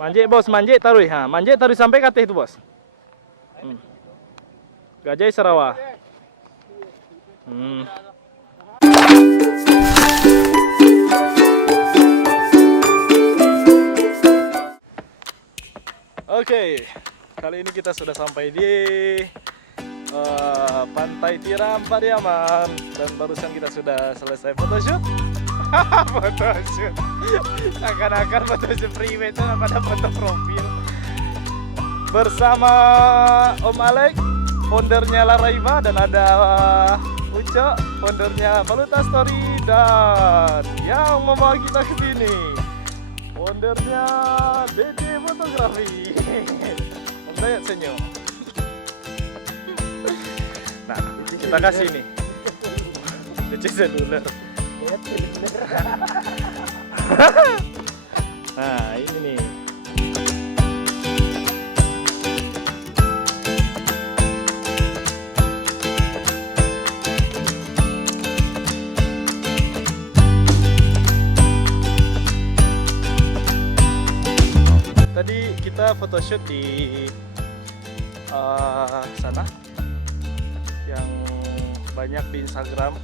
Manjek bos, manjek taruh. Ha, manjek taruh sampai kateh itu bos. Gajah Sarawak. Oke, kali ini kita sudah sampai di Pantai Tiram Pariaman dan barusan kita sudah selesai photoshoot. Photoshoot, akan photoshoot private pada foto profil bersama Om Alek, foundernya Laraiba, dan ada Uco, foundernya Baluta Story, dan yang membawa kita ke sini foundernya DJ Fotografi. Om Dayat senyum. Nah, kita kasih nih DC seluler. Nah, ini nih. Tadi kita photoshoot di sana yang banyak di Instagram.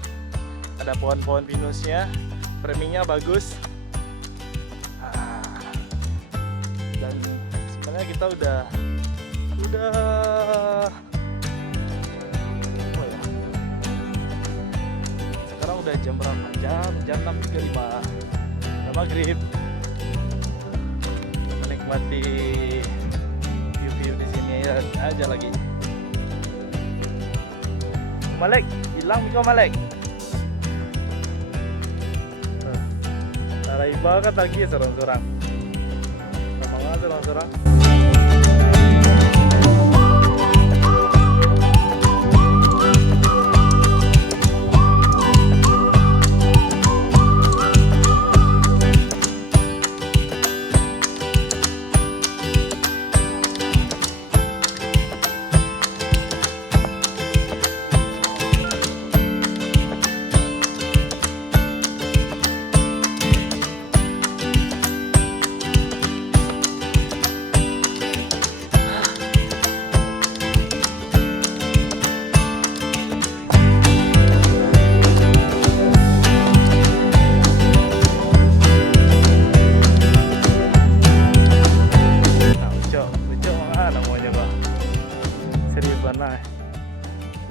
Ada pohon-pohon pinusnya, framingnya bagus. Dan sebenarnya kita udah apa ya? Sekarang udah jam berapa? Jam 6.35. Udah maghrib. Menikmati view-view di sini aja lagi. Malek, hilang Miko Malek. Laraiba kan lagi sorang-sorang. Sama sorang-sorang.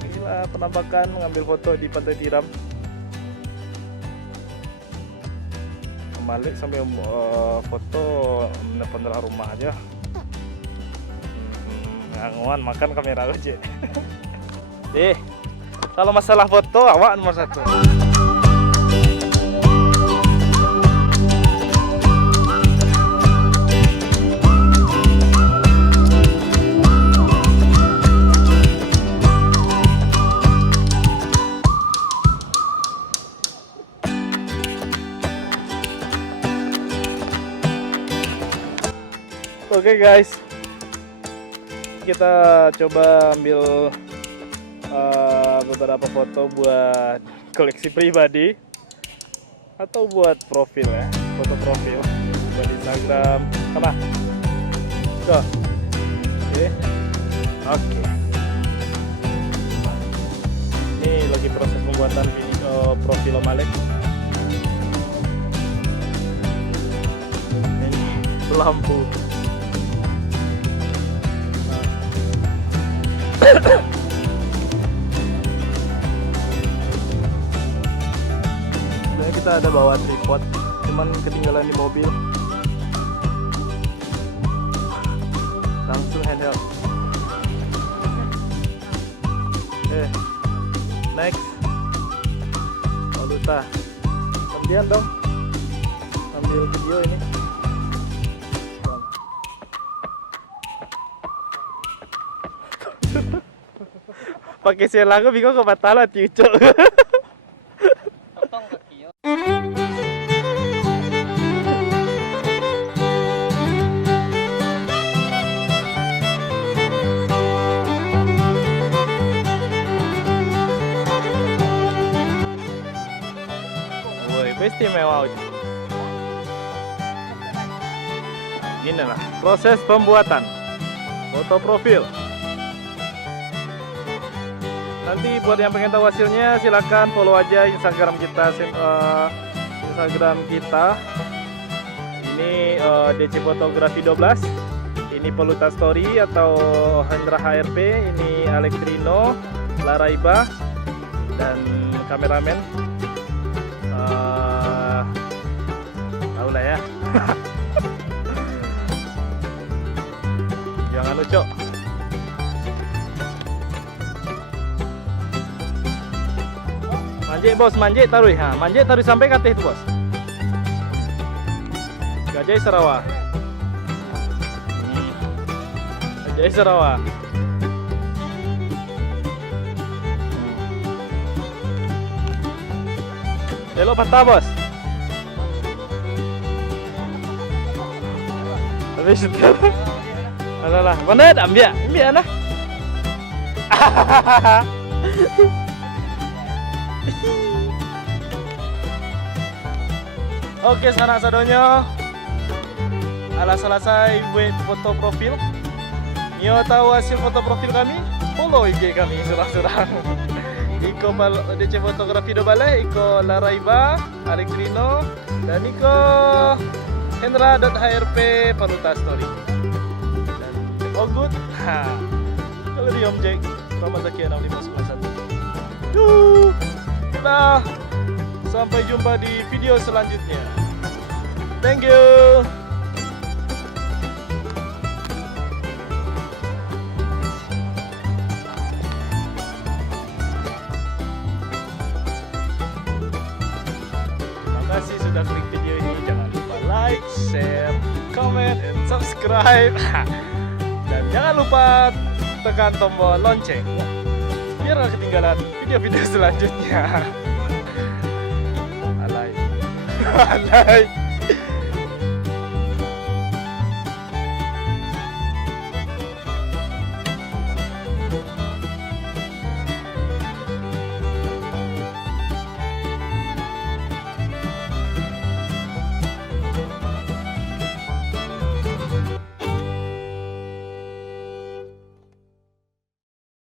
Inilah penampakan mengambil foto di Pantai Tiram. Malik sambil foto depan rumah aja. Nganguan makan kamera aja. Kalau masalah foto awak nomor 1. Oke guys, kita coba ambil beberapa foto buat koleksi pribadi atau buat profil ya, foto profil buat Instagram. Sama, tuh, oke. Ini lagi proses pembuatan video profil Om Alek. Ini lampu. Sebenarnya kita ada bawa tripod, cuman ketinggalan di mobil. Langsung handheld. Next, Baluta. Kemudian dong, ambil video ini. Pakai selagu bingung kebatalan cucu. Potong kaki yo. Woi, istimewa. Inilah proses pembuatan foto profil. Nanti buat yang pengen tahu hasilnya silakan follow aja Instagram kita. Ini DC Fotografi 12. Ini Poluta Story atau Hendra HRP. Ini Alextrino, Laraiba, dan kameramen. Tahu lah ya. Jangan lucu. Manjek bos, manjek taruh ya. Manjek taruh sampai kateh itu bos. Gajah Sarawak. Gajah Sarawak. Belok patah bos. Habis itu. Alah, mana ada ambil nah. Oke, sana sadonyo. Alah selesai buat foto profil. Nyo tahu hasil foto profil kami? Follow IG kami surang-surang. Iko DC Fotografi do balai, Iko Laraiba, Alextrino, dan Iko Hendra.hrp Poluta Story. Dan all good. Kalau di Om Jack, Rama Zaki 6591. Dah. Sampai jumpa di video selanjutnya. Thank you. Terima kasih sudah klik video ini. Jangan lupa like, share, comment, and subscribe. Dan jangan lupa tekan tombol lonceng biar gak ketinggalan video-video selanjutnya. Alay.